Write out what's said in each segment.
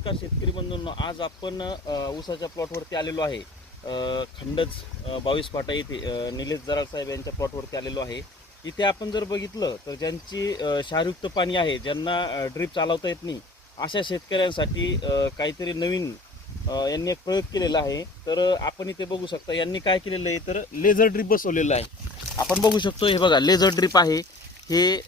नमस्कार शेतकरी बंधूंनो, आज आपण ऊसाच्या प्लॉटवरती आलेलो आहे. खंडज 22 फाटा येथे निलेश जराळ साहेब यांच्या प्लॉटवरती आलेलो आहे. इथे आपण जर बघितलं तर ज्यांची क्षारयुक्त पाणी आहे, ज्यांना ड्रीप चालवता येत नाही, अशा शेतकऱ्यांसाठी काहीतरी नवीन यांनी एक प्रयोग केलेला आहे. तर आपण इथे बघू शकता यांनी काय केलेलं आहे, तर लेझर ड्रीप बसवलेलं आहे. आपण बघू शकतो, हे बघा लेझर ड्रीप आहे. हे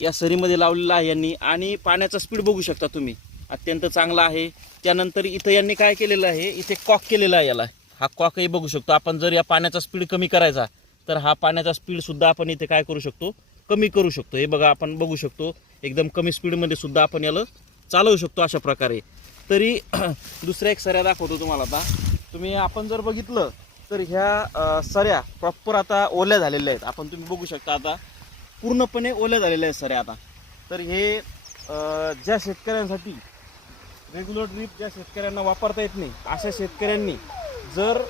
या सरीमध्ये लावलेलं आहे यांनी, आणि पाण्याचा स्पीड बघू शकता तुम्ही, अत्यंत चांगला आहे. त्यानंतर इथं यांनी काय केलेलं आहे, इथे कॉक केलेला आहे. याला हा कॉकही बघू शकतो आपण. जर या पाण्याचा स्पीड कमी करायचा तर हा पाण्याचा स्पीड सुद्धा आपण इथे काय करू शकतो, कमी करू शकतो. हे बघा आपण बघू शकतो, एकदम कमी स्पीडमध्ये सुद्धा आपण याला चालवू शकतो अशा प्रकारे. तरी दुसऱ्या एक सऱ्या दाखवतो तुम्हाला. आता तुम्ही आपण जर बघितलं तर ह्या सऱ्या प्रॉपर आता ओल्या झालेल्या आहेत. आपण तुम्ही बघू शकता, आता पूर्णपणे ओल्या झालेल्या आहेत सऱ्या आता. तर हे ज्या शेतकऱ्यांसाठी रेग्युलर ड्रीप ज्या शेतकऱ्यांना वापरता येत नाही, अशा शेतकऱ्यांनी जर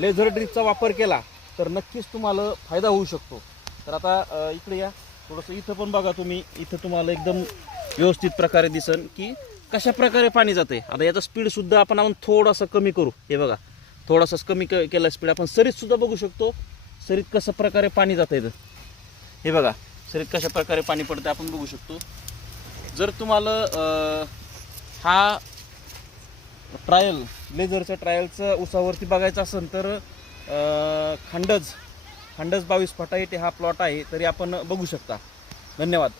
लेझर ड्रीपचा वापर केला तर नक्कीच तुम्हाला फायदा होऊ शकतो. तर आता इकडे या थोडंसं, इथं पण बघा तुम्ही. इथं तुम्हाला एकदम व्यवस्थित प्रकारे दिसन की कशा प्रकारे पाणी जाते. आता याचा स्पीडसुद्धा आपण थोडासा कमी करू. हे बघा, थोडासाच कमी केला स्पीड. आपण सरीतसुद्धा बघू शकतो, सरीत कशा प्रकारे पाणी जातं इथं. हे बघा सरीत कशा प्रकारे पाणी पडतं आपण बघू शकतो. जर तुम्हाला हा ट्रायल लेझरच्या ट्रायलचं ऊसावरती बघायचं असेल तर खंडज 22 फाटा येथे हा प्लॉट आहे. तरी आपण बघू शकता. धन्यवाद.